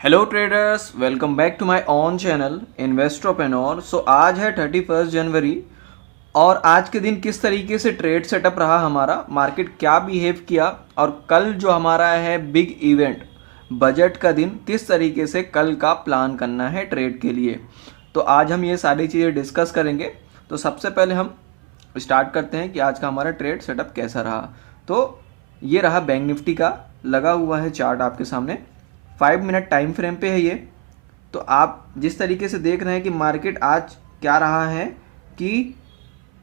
Hello traders, welcome back to my own channel Investorpreneur. So आज है 31 जनवरी और आज के दिन किस तरीके से ट्रेड सेटअप रहा हमारा, मार्केट क्या बिहेव किया और कल जो हमारा है बिग इवेंट बजट का दिन, किस तरीके से कल का प्लान करना है ट्रेड के लिए। तो आज हम ये सारी चीज़ें डिस्कस करेंगे। तो सबसे पहले हम स्टार्ट करते हैं कि आज का हमारा ट्रेड सेटअप कैसा रहा। तो ये रहा बैंक निफ्टी का, लगा हुआ है चार्ट आपके सामने, 5 मिनट टाइम फ्रेम पे है ये। तो आप जिस तरीके से देख रहे हैं कि मार्केट आज क्या रहा है कि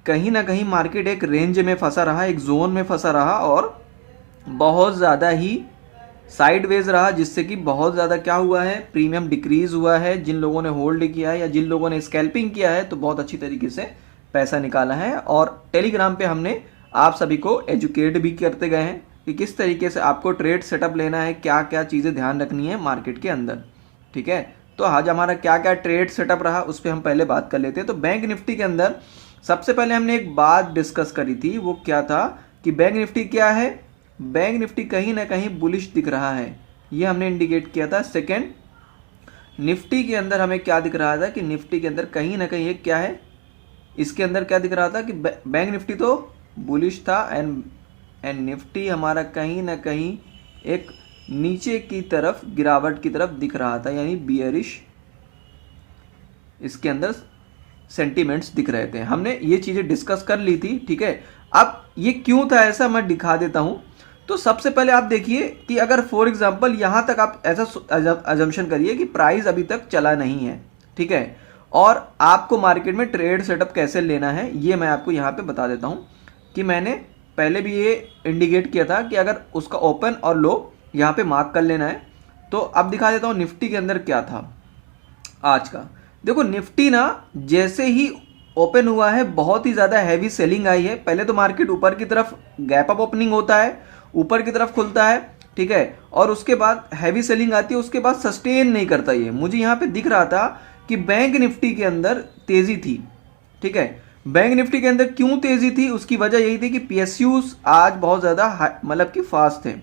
कहीं ना कहीं मार्केट एक रेंज में फंसा रहा, एक जोन में फंसा रहा और बहुत ज़्यादा ही साइडवेज रहा, जिससे कि बहुत ज़्यादा क्या हुआ है, प्रीमियम डिक्रीज हुआ है। जिन लोगों ने होल्ड किया है या जिन लोगों ने स्कैल्पिंग किया है तो बहुत अच्छी तरीके से पैसा निकाला है। और टेलीग्राम पे हमने आप सभी को एजुकेट भी करते गए हैं कि किस तरीके से आपको ट्रेड सेटअप लेना है, क्या क्या चीज़ें ध्यान रखनी है मार्केट के अंदर। ठीक है, तो आज हमारा क्या क्या ट्रेड सेटअप रहा उस पर हम पहले बात कर लेते हैं। तो बैंक निफ्टी के अंदर सबसे पहले हमने एक बात डिस्कस करी थी, वो क्या था कि बैंक निफ्टी क्या है, बैंक निफ्टी कहीं ना कहीं बुलिश दिख रहा है, ये हमने इंडिकेट किया था। सेकेंड, निफ्टी के अंदर हमें क्या दिख रहा था कि निफ्टी के अंदर कहीं ना कहीं एक क्या है, इसके अंदर क्या दिख रहा था कि बैंक निफ्टी तो बुलिश था एंड निफ्टी हमारा कहीं ना कहीं एक नीचे की तरफ गिरावट की तरफ दिख रहा था, यानी बियरिश इसके अंदर सेंटीमेंट्स दिख रहे थे। हमने ये चीज़ें डिस्कस कर ली थी। ठीक है, अब ये क्यों था ऐसा मैं दिखा देता हूँ। तो सबसे पहले आप देखिए कि अगर फॉर एग्जांपल यहाँ तक आप ऐसा अजम्पशन करिए कि प्राइस अभी तक चला नहीं है, ठीक है, और आपको मार्केट में ट्रेड सेटअप कैसे लेना है ये मैं आपको यहाँ पे बता देता हूँ कि मैंने पहले भी ये इंडिकेट किया था कि अगर उसका ओपन और लो यहाँ पे मार्क कर लेना है। तो अब दिखा देता हूँ निफ्टी के अंदर क्या था आज का। देखो निफ्टी ना जैसे ही ओपन हुआ है बहुत ही ज़्यादा हैवी सेलिंग आई है। पहले तो मार्केट ऊपर की तरफ गैप अप ओपनिंग होता है, ऊपर की तरफ खुलता है, ठीक है, और उसके बाद हैवी सेलिंग आती है, उसके बाद सस्टेन नहीं करता। ये मुझे यहाँ पे दिख रहा था कि बैंक निफ्टी के अंदर तेज़ी थी। ठीक है, बैंक निफ्टी के अंदर क्यों तेज़ी थी, उसकी वजह यही थी कि पीएसयूज आज बहुत ज़्यादा मतलब कि फास्ट थे।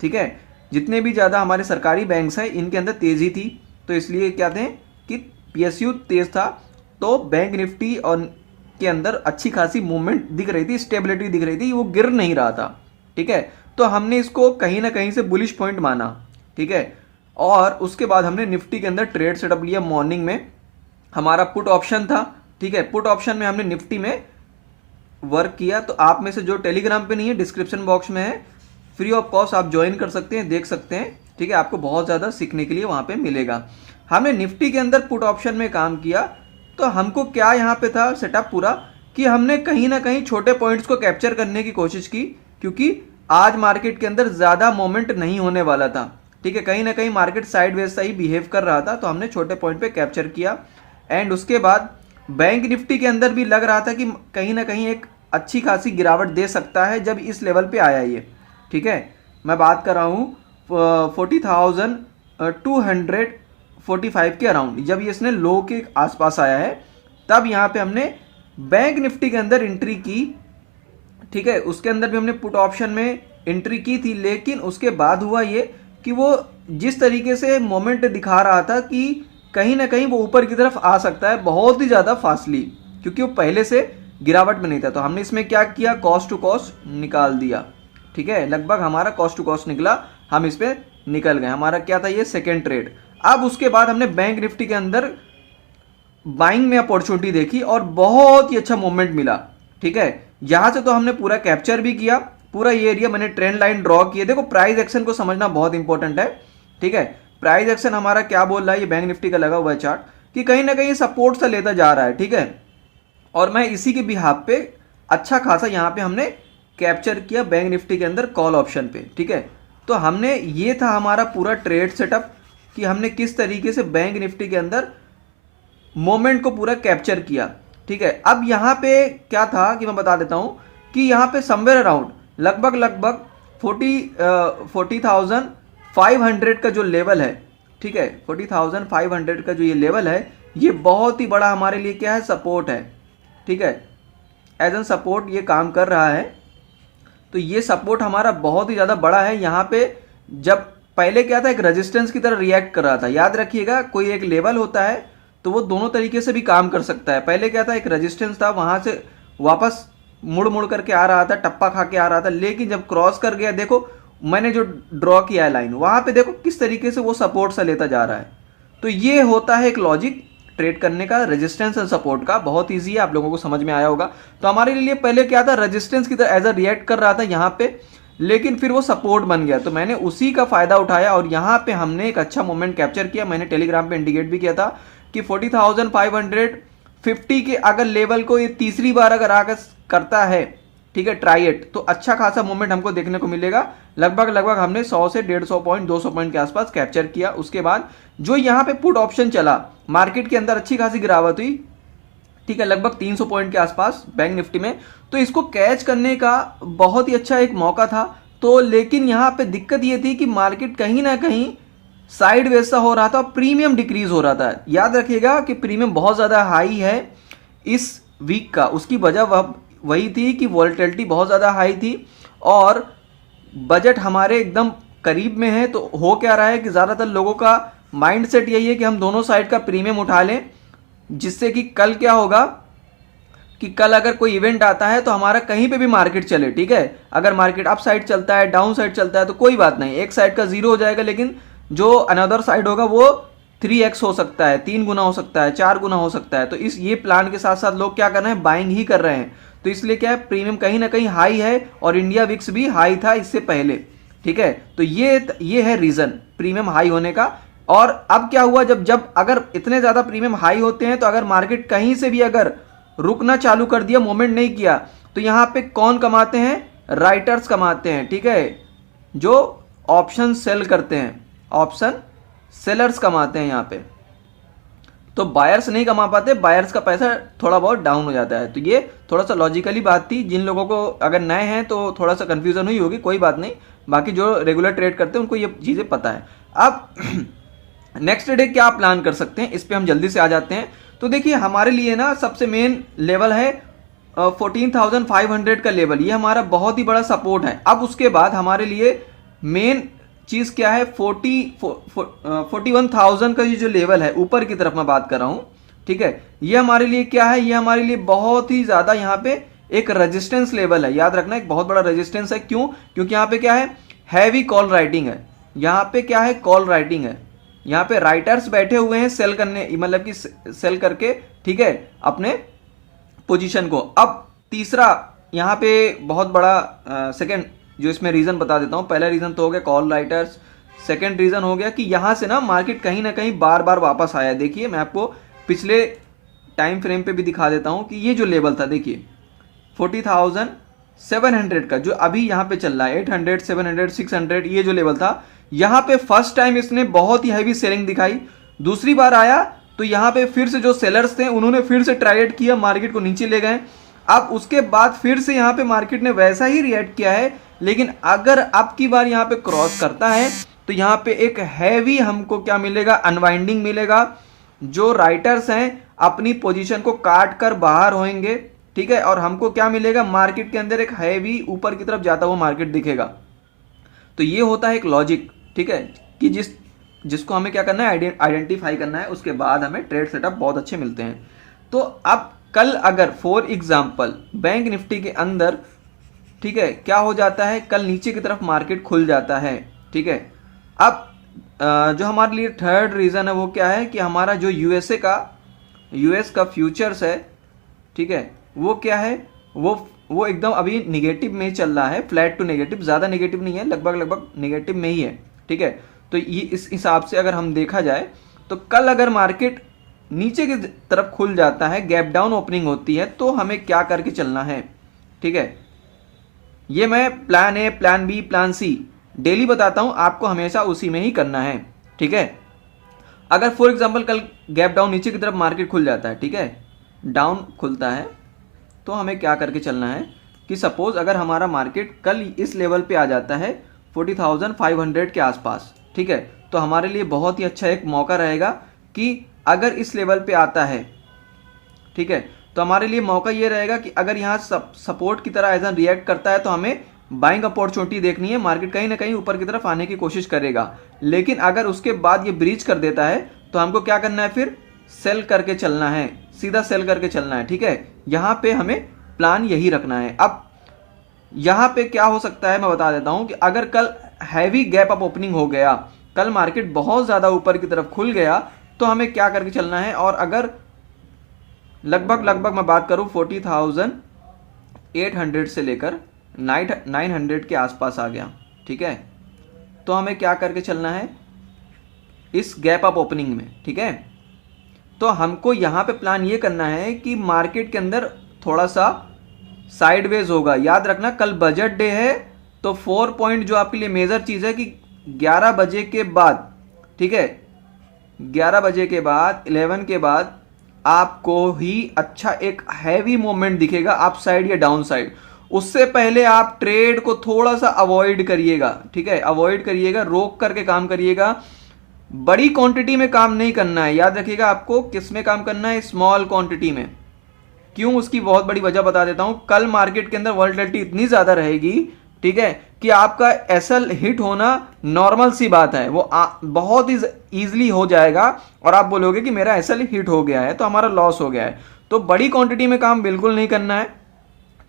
ठीक है, जितने भी ज़्यादा हमारे सरकारी बैंक्स हैं इनके अंदर तेज़ी थी, तो इसलिए क्या थे कि पीएसयू तेज़ था, तो बैंक निफ्टी और के अंदर अच्छी खासी मूवमेंट दिख रही थी, स्टेबिलिटी दिख रही थी, वो गिर नहीं रहा था। ठीक है, तो हमने इसको कहीं ना कहीं से बुलिश पॉइंट माना। ठीक है, और उसके बाद हमने निफ्टी के अंदर ट्रेड सेटअप लिया। मॉर्निंग में हमारा पुट ऑप्शन था। ठीक है, पुट ऑप्शन में हमने निफ्टी में वर्क किया। तो आप में से जो टेलीग्राम पे नहीं है, डिस्क्रिप्शन बॉक्स में है, फ्री ऑफ कॉस्ट आप ज्वाइन कर सकते हैं, देख सकते हैं। ठीक है, आपको बहुत ज़्यादा सीखने के लिए वहाँ पे मिलेगा। हमने निफ्टी के अंदर पुट ऑप्शन में काम किया। तो हमको क्या यहाँ पे था सेटअप पूरा कि हमने कहीं ना कहीं छोटे पॉइंट्स को कैप्चर करने की कोशिश की, क्योंकि आज मार्केट के अंदर ज़्यादा मोमेंट नहीं होने वाला था। ठीक है, कहीं ना कहीं मार्केट साइडवेज सा ही बिहेव कर रहा था, तो हमने छोटे पॉइंट पे कैप्चर किया। एंड उसके बाद बैंक निफ्टी के अंदर भी लग रहा था कि कहीं ना कहीं एक अच्छी खासी गिरावट दे सकता है जब इस लेवल पे आया ये। ठीक है, मैं बात कर रहा हूँ 40,245 के अराउंड, जब ये इसने लो के आसपास आया है तब यहाँ पे हमने बैंक निफ्टी के अंदर एंट्री की। ठीक है, उसके अंदर भी हमने पुट ऑप्शन में एंट्री की थी, लेकिन उसके बाद हुआ ये कि वो जिस तरीके से मोमेंट दिखा रहा था कि कहीं ना कहीं वो ऊपर की तरफ आ सकता है बहुत ही ज़्यादा फास्टली, क्योंकि वो पहले से गिरावट में नहीं था। तो हमने इसमें क्या किया, कॉस्ट टू कॉस्ट निकाल दिया। ठीक है, लगभग हमारा कॉस्ट टू कॉस्ट निकला, हम इस पर निकल गए। हमारा क्या था, ये सेकेंड ट्रेड। अब उसके बाद हमने बैंक निफ्टी के अंदर बाइंग में अपॉर्चुनिटी देखी और बहुत ही अच्छा मूवमेंट मिला। ठीक है, यहां से तो हमने पूरा कैप्चर भी किया, पूरा ये एरिया मैंने ट्रेंड लाइन ड्रॉ किया। देखो प्राइस एक्शन को समझना बहुत इंपॉर्टेंट है। ठीक है, प्राइस एक्शन हमारा क्या बोल रहा है, ये बैंक निफ्टी का लगा हुआ है चार्ट, कि कहीं ना कहीं सपोर्ट सा लेता जा रहा है। ठीक है, और मैं इसी के बिहाफ पे अच्छा खासा यहाँ पे हमने कैप्चर किया बैंक निफ्टी के अंदर कॉल ऑप्शन पे। ठीक है, तो हमने ये था हमारा पूरा ट्रेड सेटअप कि हमने किस तरीके से बैंक निफ्टी के अंदर मोमेंट को पूरा कैप्चर किया। ठीक है, अब यहाँ पे क्या था कि मैं बता देता हूँ कि यहाँ पे समवेयर अराउंड लगभग 40,500 का जो लेवल है, ठीक है, 40,500 का जो ये लेवल है, ये बहुत ही बड़ा हमारे लिए क्या है, सपोर्ट है। ठीक है, एज एन सपोर्ट ये काम कर रहा है। तो ये सपोर्ट हमारा बहुत ही ज़्यादा बड़ा है। यहाँ पे जब पहले क्या था, एक रेजिस्टेंस की तरह रिएक्ट कर रहा था। याद रखिएगा, कोई एक लेवल होता है तो वो दोनों तरीके से भी काम कर सकता है। पहले क्या था, एक रेजिस्टेंस था, वहां से वापस मुड़ मुड़ करके आ रहा था, टप्पा खा के आ रहा था, लेकिन जब क्रॉस कर गया, देखो मैंने जो ड्रॉ किया है लाइन, वहां पे देखो किस तरीके से वो सपोर्ट सा लेता जा रहा है। तो ये होता है एक लॉजिक ट्रेड करने का, रेजिस्टेंस एंड सपोर्ट का। बहुत ईजी है, आप लोगों को समझ में आया होगा। तो हमारे लिए पहले क्या था, रेजिस्टेंस की तरह एज अ रिएक्ट कर रहा था यहाँ पे, लेकिन फिर वो सपोर्ट बन गया, तो मैंने उसी का फायदा उठाया और यहाँ पे हमने एक अच्छा मोमेंट कैप्चर किया। मैंने टेलीग्राम पे इंडिकेट भी किया था कि 40,550 के अगर लेवल को ये तीसरी बार अगर आकर करता है, ठीक है, ट्राई इट, तो अच्छा खासा मूवमेंट हमको देखने को मिलेगा। लगभग हमने 100 से 150 पॉइंट 200 पॉइंट के आसपास कैप्चर किया। उसके बाद जो यहाँ पे पुट ऑप्शन चला, मार्केट के अंदर अच्छी खासी गिरावट हुई, ठीक है, लगभग 300 पॉइंट के आसपास बैंक निफ्टी में, तो इसको कैच करने का बहुत ही अच्छा एक मौका था। तो लेकिन यहाँ पे दिक्कत ये थी कि मार्केट कहीं ना कहीं साइड वैसा हो रहा था, प्रीमियम डिक्रीज हो रहा था। याद रखिएगा कि प्रीमियम बहुत ज़्यादा हाई है इस वीक का, उसकी वजह वही थी कि वॉलेटिलिटी बहुत ज़्यादा हाई थी और बजट हमारे एकदम करीब में है। तो हो क्या रहा है कि ज़्यादातर लोगों का माइंडसेट यही है कि हम दोनों साइड का प्रीमियम उठा लें, जिससे कि कल क्या होगा कि कल अगर कोई इवेंट आता है तो हमारा कहीं पे भी मार्केट चले, ठीक है, अगर मार्केट अप साइड चलता है, डाउन साइड चलता है, तो कोई बात नहीं, एक साइड का 0 हो जाएगा, लेकिन जो अनदर साइड होगा वो 3x हो सकता है, 3 गुना हो सकता है, 4 गुना हो सकता है। तो इस ये प्लान के साथ साथ लोग क्या कर रहे हैं, बाइंग ही कर रहे हैं। तो इसलिए क्या है, प्रीमियम कहीं ना कहीं हाई है और इंडिया विक्स भी हाई था इससे पहले, ठीक है। तो ये है रीजन प्रीमियम हाई होने का। और अब क्या हुआ, जब अगर इतने ज्यादा प्रीमियम हाई होते हैं, तो अगर मार्केट कहीं से भी अगर रुकना चालू कर दिया, मोमेंट नहीं किया, तो यहां पे कौन कमाते हैं, राइटर्स कमाते हैं, ठीक है, जो ऑप्शन सेल करते हैं, ऑप्शन सेलर्स कमाते हैं यहां पे। तो बायर्स नहीं कमा पाते, बायर्स का पैसा थोड़ा बहुत डाउन हो जाता है। तो ये थोड़ा सा लॉजिकली बात थी, जिन लोगों को अगर नए हैं तो थोड़ा सा कंफ्यूजन हुई होगी, कोई बात नहीं, बाकी जो रेगुलर ट्रेड करते हैं उनको ये चीजें पता है। अब नेक्स्ट डे क्या प्लान कर सकते हैं, इस पे हम जल्दी से आ जाते हैं। तो देखिए हमारे लिए ना सबसे मेन लेवल है 14,500 का लेवल, ये हमारा बहुत ही बड़ा सपोर्ट है। अब उसके बाद हमारे लिए मेन चीज क्या है, 41,000 का ये जो लेवल है ऊपर की तरफ मैं बात कर रहा हूं, ठीक है, ये हमारे लिए क्या है, ये हमारे लिए बहुत ही ज्यादा यहाँ पे एक रेजिस्टेंस लेवल है। याद रखना, एक बहुत बड़ा रेजिस्टेंस है। क्यों? क्योंकि यहाँ पे क्या है, हैवी कॉल राइटिंग है। यहाँ पे क्या है, कॉल राइटिंग है। यहाँ पे राइटर्स बैठे हुए हैं सेल करने, मतलब कि सेल करके, ठीक है, अपने पोजीशन को। अब तीसरा यहाँ पे बहुत बड़ा सेकंड जो इसमें रीजन बता देता हूँ। पहला रीजन तो हो गया कॉल राइटर्स, सेकंड रीजन हो गया कि यहाँ से ना मार्केट कहीं ना कहीं बार बार वापस आया। देखिए मैं आपको पिछले टाइम फ्रेम पे भी दिखा देता हूँ कि ये जो लेवल था, देखिए 40,700 का जो अभी यहाँ पे चल रहा है, 800, 700, 600, ये जो लेवल था, यहाँ पे फर्स्ट टाइम इसने बहुत ही हैवी सेलिंग दिखाई। दूसरी बार आया तो यहाँ पे फिर से जो सेलर्स थे उन्होंने फिर से ट्राइड किया, मार्केट को नीचे ले गए। अब उसके बाद फिर से यहाँ पे मार्केट ने वैसा ही रिएक्ट किया है, लेकिन अगर अब की बार यहाँ पे क्रॉस करता है तो यहाँ पे एक हैवी हमको क्या मिलेगा, अनवाइंडिंग मिलेगा। जो राइटर्स हैं अपनी पोजीशन को काट कर बाहर होंगे, ठीक है, और हमको क्या मिलेगा, मार्केट के अंदर एक हैवी ऊपर की तरफ जाता हुआ मार्केट दिखेगा। तो ये होता है एक लॉजिक, ठीक है, कि जिसको हमें क्या करना है, आइडेंटिफाई करना है, उसके बाद हमें ट्रेड सेटअप बहुत अच्छे मिलते हैं। तो अब कल अगर फॉर एग्जांपल बैंक निफ्टी के अंदर, ठीक है, क्या हो जाता है, कल नीचे की तरफ मार्केट खुल जाता है, ठीक है। अब जो हमारे लिए थर्ड रीजन है वो क्या है कि हमारा जो यूएस का फ्यूचर्स है, ठीक है, वो क्या है, वो एकदम अभी निगेटिव में चल रहा है, फ्लैट टू नेगेटिव, ज़्यादा नेगेटिव नहीं है, लगभग नेगेटिव में ही है, ठीक है। तो ये इस हिसाब से अगर हम देखा जाए तो कल अगर मार्केट नीचे की तरफ खुल जाता है, गैप डाउन ओपनिंग होती है, तो हमें क्या करके चलना है, ठीक है। ये मैं plan A, plan B, plan C daily बताता हूं, आपको हमेशा उसी में ही करना है, ठीक है। अगर फॉर एग्जांपल कल गैप डाउन नीचे की तरफ मार्केट खुल जाता है, ठीक है, डाउन खुलता है, तो हमें क्या करके चलना है कि सपोज अगर हमारा मार्केट कल इस लेवल पे आ जाता है 40,500 के आसपास, ठीक है, तो हमारे लिए बहुत ही अच्छा एक मौका रहेगा कि अगर इस लेवल पे आता है, ठीक है, तो हमारे लिए मौका ये रहेगा कि अगर यहाँ सपोर्ट की तरह एज एन रिएक्ट करता है तो हमें बाइंग अपॉर्चुनिटी देखनी है, मार्केट कहीं ना कहीं ऊपर की तरफ आने की कोशिश करेगा, लेकिन अगर उसके बाद ये ब्रीच कर देता है तो हमको क्या करना है, फिर सेल करके चलना है, सीधा सेल करके चलना है। ठीक है, यहाँ पे हमें प्लान यही रखना है। अब यहाँ पे क्या हो सकता है मैं बता देता हूँ कि अगर कल हैवी गैप अप ओपनिंग हो गया, कल मार्केट बहुत ज़्यादा ऊपर की तरफ खुल गया, तो हमें क्या करके चलना है, और अगर लगभग मैं बात करूँ 40,800 से लेकर 900 के आसपास आ गया, ठीक है, तो हमें क्या करके चलना है इस गैप अप ओपनिंग में। ठीक है, तो हमको यहाँ पे प्लान ये करना है कि मार्केट के अंदर थोड़ा सा साइडवेज होगा। याद रखना कल बजट डे है, तो 4 पॉइंट जो आपके लिए मेजर चीज़ है कि 11 बजे के बाद, ठीक है, 11 बजे के बाद 11 के बाद आपको ही अच्छा एक हैवी मूवमेंट दिखेगा अप साइड या डाउन साइड। उससे पहले आप ट्रेड को थोड़ा सा अवॉइड करिएगा। ठीक है, अवॉइड करिएगा, रोक करके काम करिएगा। बड़ी क्वांटिटी में काम नहीं करना है, याद रखिएगा आपको किस में काम करना है, स्मॉल क्वांटिटी में। क्यों, उसकी बहुत बड़ी वजह बता देता हूं। कल मार्केट के अंदर वॉलेटिलिटी इतनी ज्यादा रहेगी, ठीक है, कि आपका एसएल हिट होना नॉर्मल सी बात है, वो बहुत ही ईजिली हो जाएगा और आप बोलोगे कि मेरा एसएल हिट हो गया है तो हमारा लॉस हो गया है। तो बड़ी क्वांटिटी में काम बिल्कुल नहीं करना है।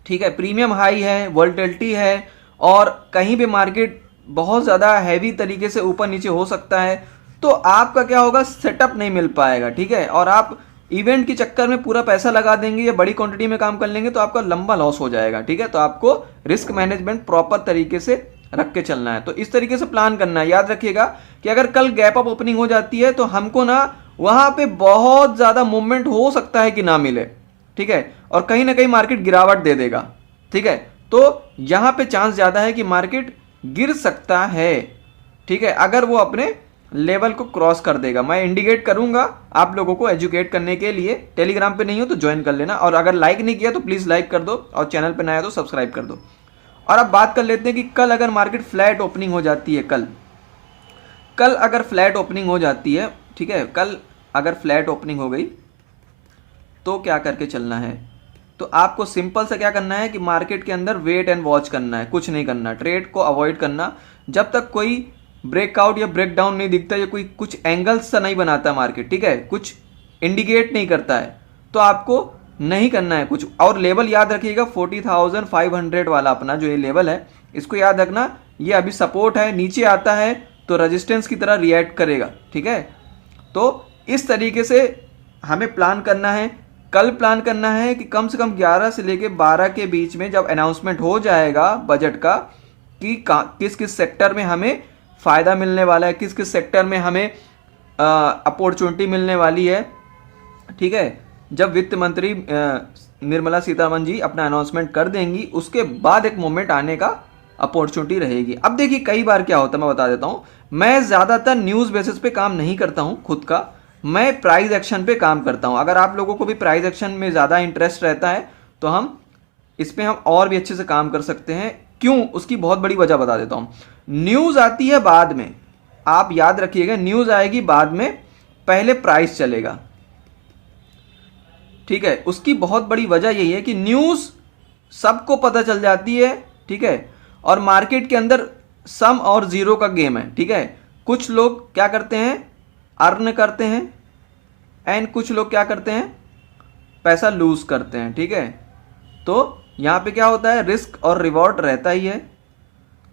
ठीक है, प्रीमियम हाई है, वॉलेटिलिटी है और कहीं भी मार्केट बहुत ज़्यादा हैवी तरीके से ऊपर नीचे हो सकता है, तो आपका क्या होगा, सेटअप नहीं मिल पाएगा। ठीक है, और आप इवेंट के चक्कर में पूरा पैसा लगा देंगे या बड़ी क्वांटिटी में काम कर लेंगे तो आपका लंबा लॉस हो जाएगा। ठीक है, तो आपको रिस्क मैनेजमेंट प्रॉपर तरीके से रख के चलना है। तो इस तरीके से प्लान करना है। याद रखिएगा कि अगर कल गैप अप ओपनिंग हो जाती है तो हमको ना वहां पे बहुत ज्यादा मूवमेंट हो सकता है कि ना मिले। ठीक है, और कहीं ना कहीं मार्केट गिरावट दे देगा। ठीक है, तो यहां पे चांस ज्यादा है कि मार्केट गिर सकता है। ठीक है, अगर वो अपने लेवल को क्रॉस कर देगा। मैं इंडिकेट करूंगा आप लोगों को एजुकेट करने के लिए। टेलीग्राम पे नहीं हो तो ज्वाइन कर लेना, और अगर लाइक नहीं किया तो प्लीज लाइक कर दो, और चैनल पे नया तो सब्सक्राइब कर दो। और अब बात कर लेते हैं कि कल अगर मार्केट फ्लैट ओपनिंग हो जाती है, कल अगर फ्लैट ओपनिंग हो जाती है, ठीक है, कल अगर फ्लैट ओपनिंग हो गई तो क्या करके चलना है। तो आपको सिंपल से क्या करना है कि मार्केट के अंदर वेट एंड वॉच करना है, कुछ नहीं करना, ट्रेड को अवॉइड करना। जब तक कोई ब्रेकआउट या ब्रेकडाउन नहीं दिखता या कोई कुछ एंगल्स सा नहीं बनाता मार्केट, ठीक है, कुछ इंडिकेट नहीं करता है, तो आपको नहीं करना है कुछ। और लेवल याद रखिएगा 40,500 वाला अपना जो ये लेवल है, इसको याद रखना, ये अभी सपोर्ट है, नीचे आता है तो रेजिस्टेंस की तरह रिएक्ट करेगा। ठीक है, तो इस तरीके से हमें प्लान करना है। कल प्लान करना है कि कम से कम 11 से लेके 12 के बीच में जब अनाउंसमेंट हो जाएगा बजट का कि किस किस सेक्टर में हमें फ़ायदा मिलने वाला है, किस किस सेक्टर में हमें अपॉर्चुनिटी मिलने वाली है। ठीक है, जब वित्त मंत्री निर्मला सीतारमण जी अपना अनाउंसमेंट कर देंगी, उसके बाद एक मोमेंट आने का अपॉर्चुनिटी रहेगी। अब देखिए कई बार क्या होता है मैं बता देता हूँ, मैं ज़्यादातर न्यूज़ बेसिस पे काम नहीं करता हूँ खुद का, मैं प्राइस एक्शन पे काम करता हूँ। अगर आप लोगों को भी प्राइस एक्शन में ज़्यादा इंटरेस्ट रहता है तो हम इस पर हम और भी अच्छे से काम कर सकते हैं। क्यों, उसकी बहुत बड़ी वजह बता देता हूँ। न्यूज़ आती है बाद में, आप याद रखिएगा, न्यूज़ आएगी बाद में, पहले प्राइस चलेगा। ठीक है, उसकी बहुत बड़ी वजह यही है कि न्यूज़ सबको पता चल जाती है। ठीक है, और मार्केट के अंदर सम और ज़ीरो का गेम है। ठीक है, कुछ लोग क्या करते हैं, अर्न करते हैं, एंड कुछ लोग क्या करते हैं, पैसा लूज करते हैं। ठीक है, तो यहाँ पे क्या होता है, रिस्क और रिवॉर्ड रहता ही है।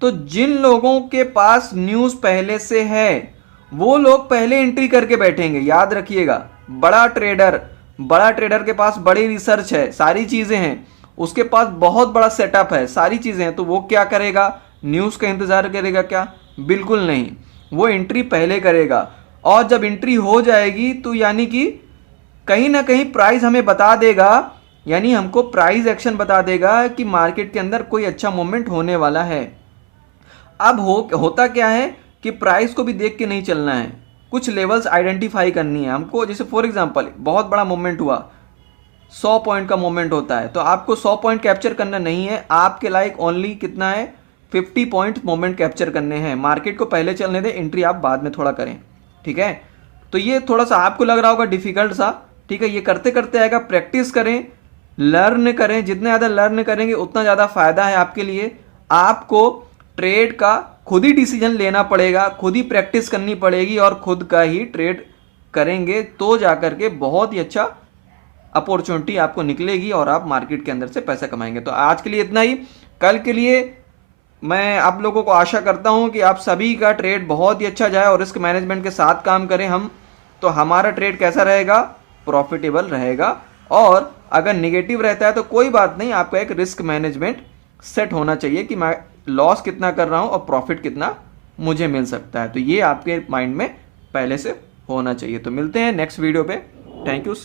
तो जिन लोगों के पास न्यूज़ पहले से है वो लोग पहले एंट्री करके बैठेंगे। याद रखिएगा, बड़ा ट्रेडर के पास बड़ी रिसर्च है, सारी चीज़ें हैं, उसके पास बहुत बड़ा सेटअप है, सारी चीज़ें हैं, तो वो क्या करेगा, न्यूज़ का इंतज़ार करेगा क्या, बिल्कुल नहीं, वो एंट्री पहले करेगा। और जब एंट्री हो जाएगी तो यानी कि कहीं ना कहीं प्राइस हमें बता देगा, यानी हमको प्राइस एक्शन बता देगा कि मार्केट के अंदर कोई अच्छा मूवमेंट होने वाला है। अब होता क्या है कि प्राइस को भी देख के नहीं चलना है, कुछ लेवल्स आइडेंटिफाई करनी है हमको। जैसे फॉर एग्जांपल बहुत बड़ा मूवमेंट हुआ, 100 पॉइंट का मूवमेंट होता है, तो आपको 100 पॉइंट कैप्चर करना नहीं है, आपके लाइक ओनली कितना है, 50 पॉइंट मूवमेंट कैप्चर करने हैं। मार्केट को पहले चलने दें, एंट्री आप बाद में थोड़ा करें। ठीक है, तो ये थोड़ा सा आपको लग रहा होगा डिफिकल्ट सा, ठीक है, ये करते करते आएगा, प्रैक्टिस करें, लर्न करें, जितना ज़्यादा लर्न करेंगे उतना ज़्यादा फायदा है आपके लिए। आपको ट्रेड का खुद ही डिसीजन लेना पड़ेगा, खुद ही प्रैक्टिस करनी पड़ेगी और खुद का ही ट्रेड करेंगे तो जाकर के बहुत ही अच्छा अपॉर्चुनिटी आपको निकलेगी और आप मार्केट के अंदर से पैसा कमाएंगे। तो आज के लिए इतना ही। कल के लिए मैं आप लोगों को आशा करता हूं कि आप सभी का ट्रेड बहुत ही अच्छा जाए और रिस्क मैनेजमेंट के साथ काम करें हम, तो हमारा ट्रेड कैसा रहेगा, प्रॉफिटेबल रहेगा। और अगर निगेटिव रहता है तो कोई बात नहीं, आपका एक रिस्क मैनेजमेंट सेट होना चाहिए कि मैं लॉस कितना कर रहा हूं और प्रॉफिट कितना मुझे मिल सकता है। तो ये आपके माइंड में पहले से होना चाहिए। तो मिलते हैं नेक्स्ट वीडियो पे। Thank you.